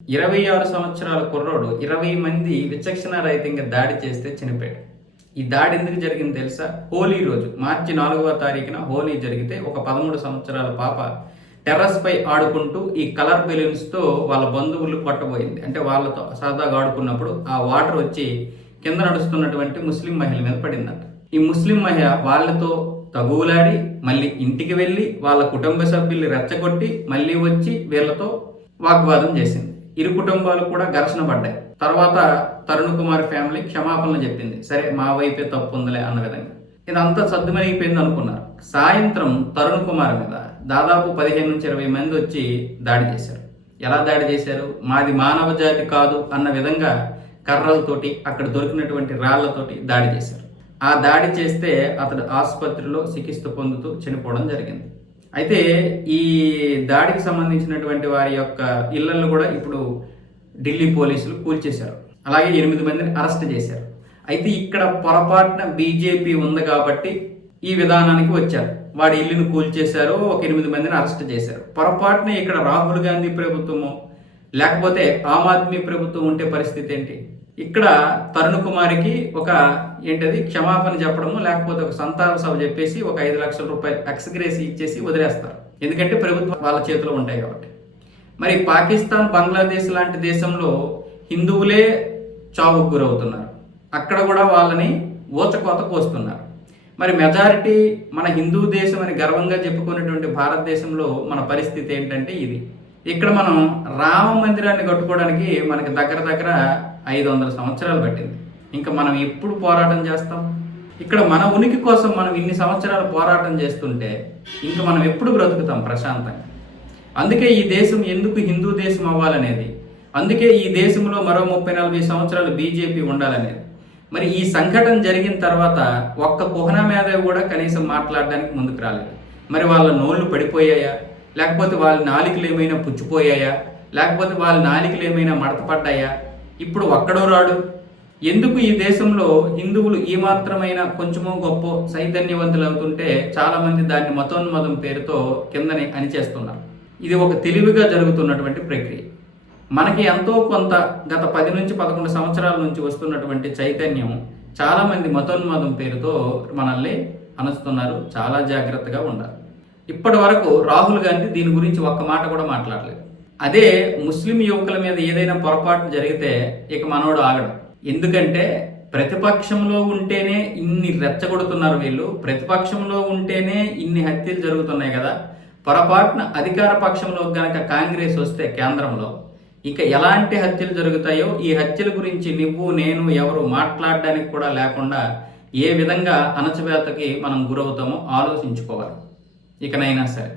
26 సంవత్సరాల కుర్రోడు 20 మంది విచక్షణారహితంగా దాడి చేస్తే చనిపోయాడు. ఈ దాడి ఎందుకు జరిగింది తెలుసా? హోలీ రోజు మార్చి 4వ తారీఖున హోలీ జరిగితే ఒక 13 సంవత్సరాల పాప టెర్రస్ పై ఆడుకుంటూ ఈ కలర్ బెలూన్స్తో వాళ్ళ బంధువులు కొట్టబోయింది. అంటే వాళ్ళతో సరదాగా ఆడుకున్నప్పుడు ఆ వాటర్ వచ్చి కింద నడుస్తున్నటువంటి ముస్లిం మహిళ మీద పడిందట. ఈ ముస్లిం మహిళ వాళ్ళతో తగువులాడి మళ్ళీ ఇంటికి వెళ్ళి వాళ్ళ కుటుంబ సభ్యుల్ని రెచ్చగొట్టి మళ్ళీ వచ్చి వీళ్ళతో వాగ్వాదం చేసింది. ఇరు కుటుంబాలు కూడా ఘర్షణ పడ్డాయి. తర్వాత తరుణ్ కుమార్ ఫ్యామిలీ క్షమాపణలు చెప్పింది. సరే మా వైపే తప్పు ఉందిలే అన్న విధంగా ఇదంతా సర్దుమణిగిపోయింది అనుకున్నారు. సాయంత్రం తరుణ్ కుమార్ మీద దాదాపు 15 నుంచి 20 మంది వచ్చి దాడి చేశారు. ఎలా దాడి చేశారు? మాది మానవ జాతి కాదు అన్న విధంగా కర్రలతోటి అక్కడ దొరికినటువంటి రాళ్లతోటి దాడి చేశారు. ఆ దాడి చేస్తే అతడు ఆసుపత్రిలో చికిత్స పొందుతూ చనిపోవడం జరిగింది. అయితే ఈ దాడికి సంబంధించినటువంటి వారి యొక్క ఇళ్లను కూడా ఇప్పుడు ఢిల్లీ పోలీసులు కూల్చేశారు. అలాగే 8 మందిని అరెస్ట్ చేశారు. అయితే ఇక్కడ పొరపాటున బీజేపీ ఉంది కాబట్టి ఈ విధానానికి వచ్చారు. వాడి ఇల్లును కూల్చేశారు, ఒక 8 మందిని అరెస్ట్ చేశారు. పొరపాటున ఇక్కడ రాహుల్ గాంధీ ప్రభుత్వము లేకపోతే ఆమ్ ఆద్మీ ప్రభుత్వం ఉంటే పరిస్థితి ఏంటి? ఇక్కడ తరుణ్ కుమార్కి ఒక క్షమాపణ చెప్పడము లేకపోతే ఒక సంతాప సభ చెప్పేసి ఒక 5 లక్షల రూపాయలు ఎక్స్గ్రేస్ ఇచ్చేసి వదిలేస్తారు. ఎందుకంటే ప్రభుత్వం వాళ్ళ చేతిలో ఉంటాయి కాబట్టి. మరి పాకిస్తాన్, బంగ్లాదేశ్ లాంటి దేశంలో హిందువులే చావుకు గురవుతున్నారు. అక్కడ కూడా వాళ్ళని ఊచకోత కోస్తున్నారు. మరి మెజారిటీ మన హిందూ దేశం అని గర్వంగా చెప్పుకునేటువంటి భారతదేశంలో మన పరిస్థితి ఏంటంటే ఇది. ఇక్కడ మనం రామ మందిరాన్ని కట్టుకోవడానికి మనకి దగ్గర 500 సంవత్సరాలు పట్టింది. ఇంకా మనం ఎప్పుడు పోరాటం చేస్తాం? ఇక్కడ మన ఉనికి కోసం మనం ఇన్ని సంవత్సరాలు పోరాటం చేస్తుంటే ఇంకా మనం ఎప్పుడు బ్రతుకుతాం ప్రశాంతంగా? అందుకే ఈ దేశం ఎందుకు హిందూ దేశం అవ్వాలనేది, అందుకే ఈ దేశంలో మరో 30-40 సంవత్సరాలు బీజేపీ ఉండాలనేది. మరి ఈ సంఘటన జరిగిన తర్వాత ఒక్క కుహనా మీద కూడా కనీసం మాట్లాడడానికి ముందుకు రాలేదు. మరి వాళ్ళ నోళ్ళు పడిపోయాయా? లేకపోతే వాళ్ళ నాలికలు ఏమైనా పుచ్చిపోయాయా? లేకపోతే వాళ్ళ నాలికలు ఏమైనా మడతపడ్డాయా? ఇప్పుడు ఒక్కడో రాడు. ఎందుకు ఈ దేశంలో హిందువులు ఈ మాత్రమైన కొంచెమో గొప్ప చైతన్యవంతులు అవుతుంటే చాలామంది దాన్ని మతోన్మతం పేరుతో కిందని అణిచేస్తున్నారు. ఇది ఒక తెలివిగా జరుగుతున్నటువంటి ప్రక్రియ. మనకి ఎంతో కొంత గత 10 నుంచి 11 సంవత్సరాల నుంచి వస్తున్నటువంటి చైతన్యం చాలామంది మతోన్మాదం పేరుతో మనల్ని అణుస్తున్నారు. చాలా జాగ్రత్తగా ఉండాలి. ఇప్పటి వరకు రాహుల్ గాంధీ దీని గురించి ఒక్క మాట కూడా మాట్లాడలేదు. అదే ముస్లిం యువకుల మీద ఏదైనా పొరపాటు జరిగితే ఇక మనోడు ఆగడం. ఎందుకంటే ప్రతిపక్షంలో ఉంటేనే ఇన్ని రెచ్చగొడుతున్నారు వీళ్ళు, ప్రతిపక్షంలో ఉంటేనే ఇన్ని హత్యలు జరుగుతున్నాయి కదా. పొరపాటున అధికార పక్షంలో గనక కాంగ్రెస్ వస్తే కేంద్రంలో ఇక ఎలాంటి హత్యలు జరుగుతాయో ఈ హత్యల గురించి నువ్వు నేను ఎవరు మాట్లాడడానికి కూడా లేకుండా ఏ విధంగా అణచివేతకి మనం గురవుతామో ఆలోచించుకోవాలి. ఇకనైనా సరే.